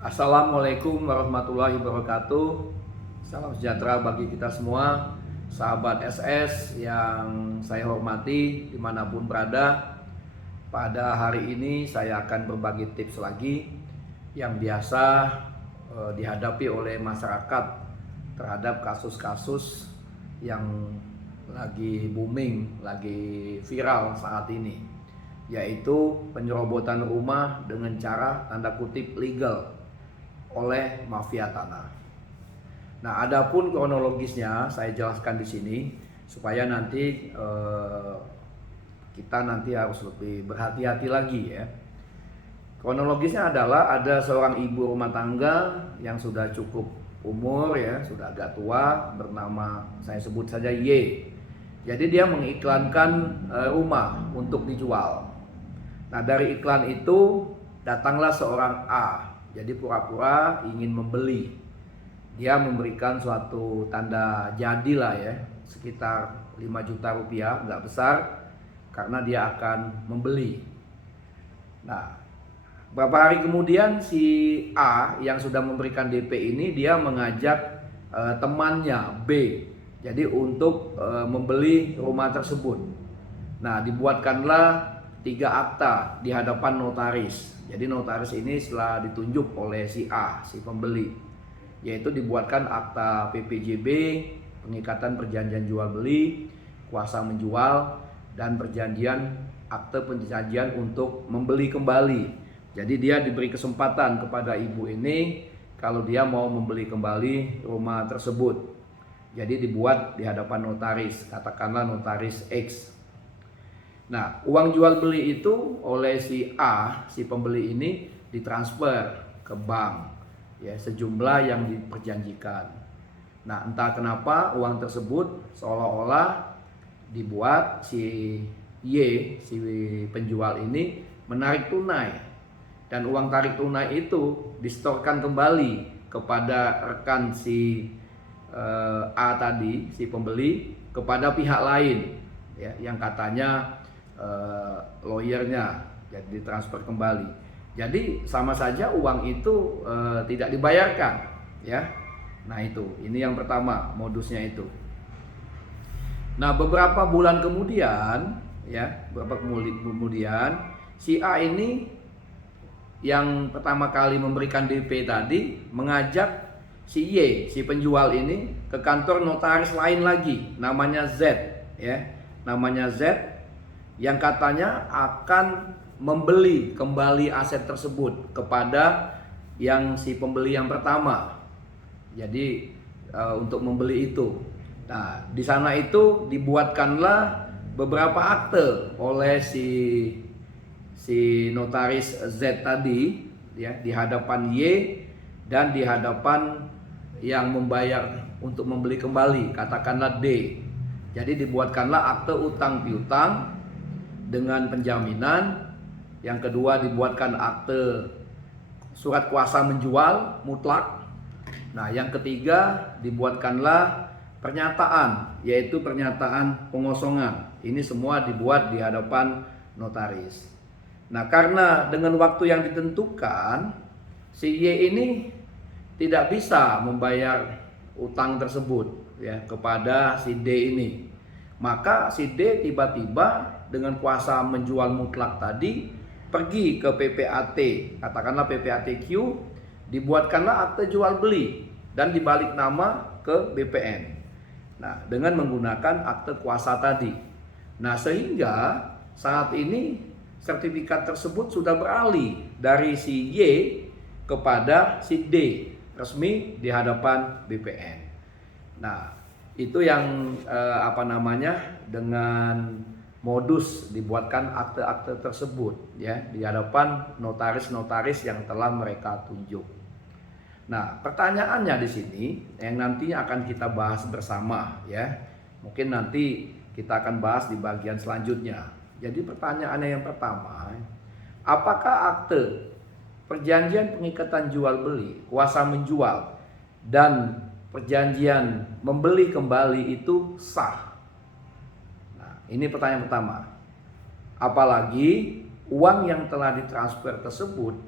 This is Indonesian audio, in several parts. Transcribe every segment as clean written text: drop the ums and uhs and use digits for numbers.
Assalamualaikum warahmatullahi wabarakatuh. Salam sejahtera bagi kita semua, sahabat SS yang saya hormati dimanapun berada. Pada hari ini saya akan berbagi tips lagi yang biasa dihadapi oleh masyarakat terhadap kasus-kasus yang lagi booming, lagi viral saat ini, yaitu penyerobotan rumah dengan cara tanda kutip legal oleh mafia tanah. Nah, adapun kronologisnya saya jelaskan di sini supaya nanti kita harus lebih berhati-hati lagi ya. Kronologisnya adalah ada seorang ibu rumah tangga yang sudah cukup umur ya, sudah agak tua, bernama saya sebut saja Y. Jadi dia mengiklankan rumah untuk dijual. Nah, dari iklan itu datanglah seorang A. Jadi pura-pura ingin membeli. Dia memberikan suatu tanda jadilah ya, sekitar 5 juta rupiah, nggak besar, karena dia akan membeli. Nah, beberapa hari kemudian si A yang sudah memberikan DP ini dia mengajak temannya B, jadi untuk membeli rumah tersebut. Nah, dibuatkanlah 3 akta di hadapan notaris. Jadi notaris ini setelah ditunjuk oleh si A, si pembeli, yaitu dibuatkan akta PPJB, pengikatan perjanjian jual beli, kuasa menjual, dan perjanjian akte perjanjian untuk membeli kembali. Jadi dia diberi kesempatan kepada ibu ini kalau dia mau membeli kembali rumah tersebut. Jadi dibuat di hadapan notaris, katakanlah notaris X. Nah, uang jual beli itu oleh si A, si pembeli ini ditransfer ke bank ya, sejumlah yang diperjanjikan. Nah, entah kenapa uang tersebut seolah-olah dibuat si Y, si penjual ini menarik tunai, dan uang tarik tunai itu disetorkan kembali kepada rekan si A tadi, si pembeli, kepada pihak lain ya, yang katanya lawyernya, jadi ditransfer kembali. Jadi sama saja uang itu tidak dibayarkan ya. Nah, ini yang pertama modusnya itu. Nah, beberapa bulan kemudian ya, si A ini yang pertama kali memberikan DP tadi mengajak si Y, si penjual ini, ke kantor notaris lain lagi, namanya Z ya. Namanya Z, yang katanya akan membeli kembali aset tersebut kepada yang si pembeli yang pertama. Jadi untuk membeli itu. Nah, di sana itu dibuatkanlah beberapa akte oleh si notaris Z tadi ya, di hadapan Y dan di hadapan yang membayar untuk membeli kembali, katakanlah D. Jadi dibuatkanlah akte utang piutang dengan penjaminan. Yang kedua dibuatkan akte surat kuasa menjual mutlak. Nah, yang ketiga dibuatkanlah pernyataan, yaitu pernyataan pengosongan. Ini semua dibuat di hadapan notaris. Nah, karena dengan waktu yang ditentukan, si Y ini tidak bisa membayar utang tersebut ya kepada si D ini. Maka si D tiba-tiba dengan kuasa menjual mutlak tadi pergi ke PPAT, katakanlah PPATQ, dibuatkanlah akte jual beli dan dibalik nama ke BPN. Nah, dengan menggunakan akte kuasa tadi. Nah, sehingga saat ini sertifikat tersebut sudah beralih dari si Y kepada si D, resmi di hadapan BPN. Nah, itu yang dengan modus dibuatkan akte-akte tersebut ya di hadapan notaris-notaris yang telah mereka tunjuk. Nah, pertanyaannya di sini yang nantinya akan kita bahas bersama ya. Mungkin nanti kita akan bahas di bagian selanjutnya. Jadi pertanyaannya yang pertama, apakah akte perjanjian pengikatan jual beli, kuasa menjual, dan perjanjian membeli kembali itu sah? Ini pertanyaan pertama. Apalagi uang yang telah ditransfer tersebut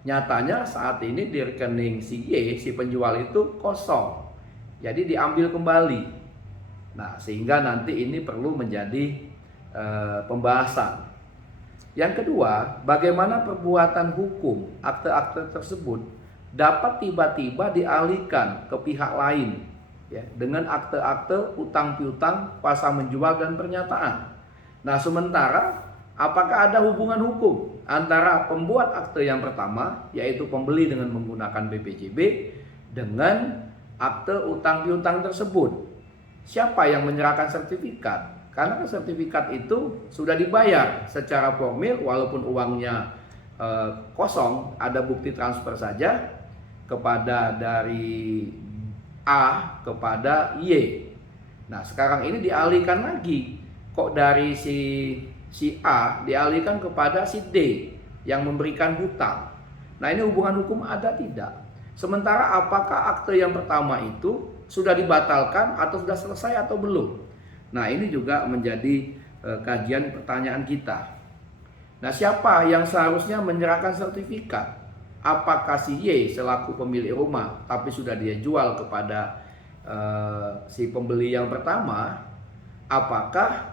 Nyatanya saat ini di rekening si Y, si penjual itu kosong. Jadi diambil kembali. Nah, sehingga nanti ini perlu menjadi pembahasan. Yang kedua, bagaimana perbuatan hukum akte-akte tersebut dapat tiba-tiba dialihkan ke pihak lain ya, dengan akte-akte utang piutang, kuasa menjual dan pernyataan. Nah, sementara apakah ada hubungan hukum antara pembuat akte yang pertama, yaitu pembeli dengan menggunakan BPJB, dengan akte utang piutang tersebut? Siapa yang menyerahkan sertifikat? Karena sertifikat itu sudah dibayar secara formil, walaupun uangnya kosong, ada bukti transfer saja kepada dari A kepada Y. Nah, sekarang ini dialihkan lagi. Kok dari si A dialihkan kepada si D yang memberikan hutang. Nah, ini hubungan hukum ada tidak? Sementara apakah akte yang pertama itu sudah dibatalkan atau sudah selesai atau belum? Nah, ini juga menjadi kajian pertanyaan kita. Nah, siapa yang seharusnya menyerahkan sertifikat? Apakah si Y selaku pemilik rumah tapi sudah dia jual kepada si pembeli yang pertama? Apakah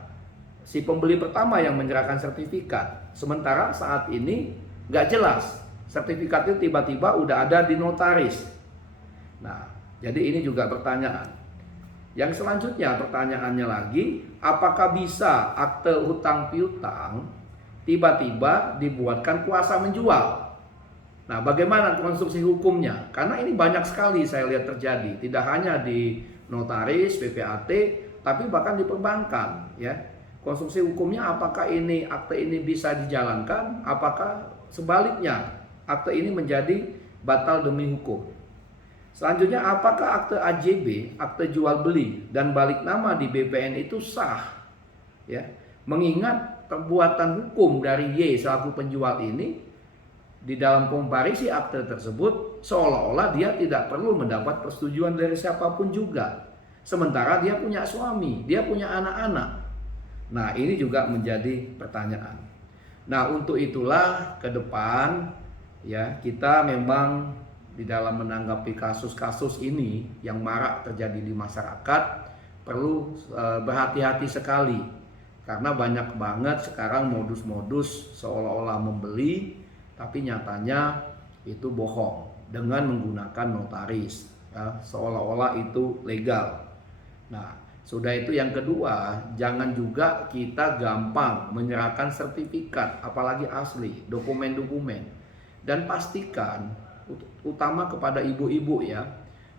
si pembeli pertama yang menyerahkan sertifikat? Sementara saat ini nggak jelas. Sertifikat itu tiba-tiba udah ada di notaris. Nah, jadi ini juga pertanyaan. Yang selanjutnya pertanyaannya lagi, apakah bisa akte hutang piutang tiba-tiba dibuatkan kuasa menjual? Nah, bagaimana konstruksi hukumnya? Karena ini banyak sekali saya lihat terjadi, tidak hanya di notaris, PPAT, tapi bahkan di perbankan, ya. Konstruksi hukumnya, apakah ini akte ini bisa dijalankan? Apakah sebaliknya akte ini menjadi batal demi hukum? Selanjutnya, apakah akte AJB, akte jual beli dan balik nama di BPN itu sah? Ya, mengingat perbuatan hukum dari Y selaku penjual ini di dalam komparisi akte tersebut seolah-olah dia tidak perlu mendapat persetujuan dari siapapun juga. Sementara dia punya suami, dia punya anak-anak. Nah, ini juga menjadi pertanyaan. Nah, untuk itulah ke depan ya, kita memang di dalam menanggapi kasus-kasus ini yang marak terjadi di masyarakat perlu berhati-hati sekali, karena banyak banget sekarang modus-modus seolah-olah membeli tapi nyatanya itu bohong dengan menggunakan notaris ya, seolah-olah itu legal. Nah, sudah itu yang kedua, jangan juga kita gampang menyerahkan sertifikat apalagi asli, dokumen-dokumen, dan pastikan utama kepada ibu-ibu ya,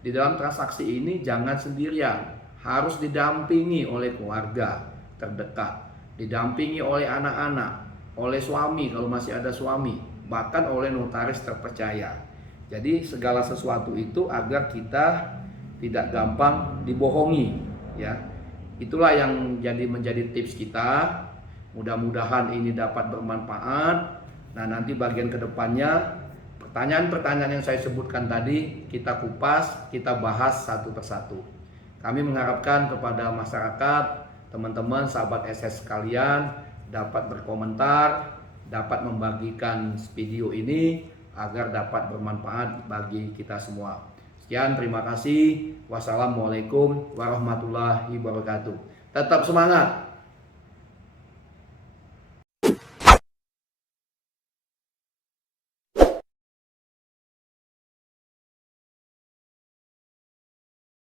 di dalam transaksi ini jangan sendirian, harus didampingi oleh keluarga terdekat, didampingi oleh anak-anak, oleh suami kalau masih ada suami, bahkan oleh notaris terpercaya. Jadi segala sesuatu itu agar kita tidak gampang dibohongi ya. Itulah yang menjadi tips kita. Mudah-mudahan ini dapat bermanfaat. Nah, nanti bagian kedepannya pertanyaan-pertanyaan yang saya sebutkan tadi kita kupas, kita bahas satu persatu. Kami mengharapkan kepada masyarakat, teman-teman, sahabat SS sekalian dapat berkomentar, dapat membagikan video ini agar dapat bermanfaat bagi kita semua. Sekian, terima kasih. Wassalamualaikum warahmatullahi wabarakatuh. Tetap semangat.